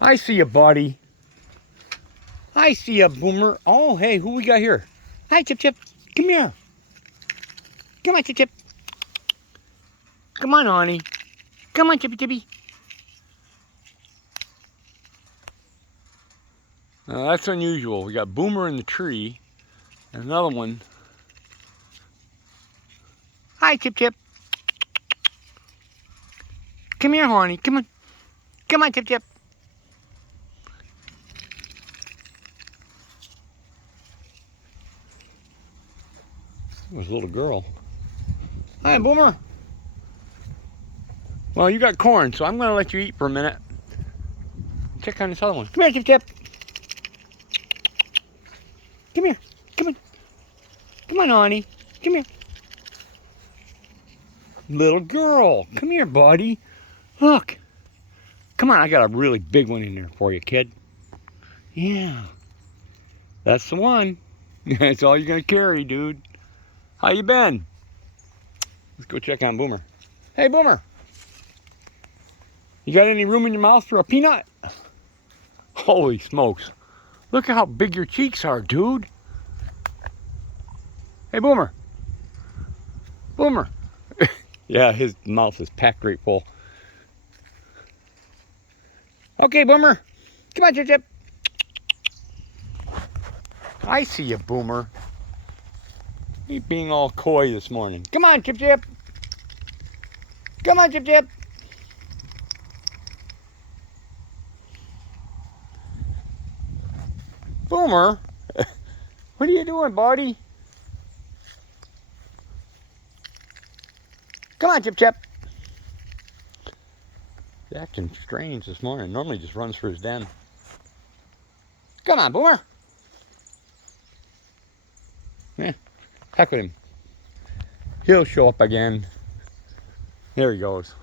I see you, buddy. I see you, Boomer. Oh, hey, who we got here? Hi, Chip Chip. Come here. Come on, Chip Chip. Come on, honey. Come on, Chippy Chippy. That's unusual. We got Boomer in the tree. And another one. Hi, Chip Chip. Come here, honey. Come on. Come on, Chip Chip. It was a little girl. Hi, Boomer. Well, you got corn, so I'm going to let you eat for a minute. Check on this other one. Come here, Chip Chip. Come here. Come on. Come on, honey. Come here. Little girl. Come here, buddy. Look. Come on, I got a really big one in there for you, kid. Yeah. That's the one. That's all you're going to carry, dude. How you been? Let's go check on Boomer. Hey, Boomer. You got any room in your mouth for a peanut? Holy smokes. Look at how big your cheeks are, dude. Hey, Boomer. Boomer. Yeah, his mouth is packed right full. Okay, Boomer. Come on, Chip Chip. I see you, Boomer. He's being all coy this morning. Come on, Chip Chip. Come on, Chip Chip. Boomer, what are you doing, buddy? Come on, Chip Chip. He's acting strange this morning. Normally just runs for his den. Come on, Boomer. Yeah, heck with him. He'll show up again. There he goes.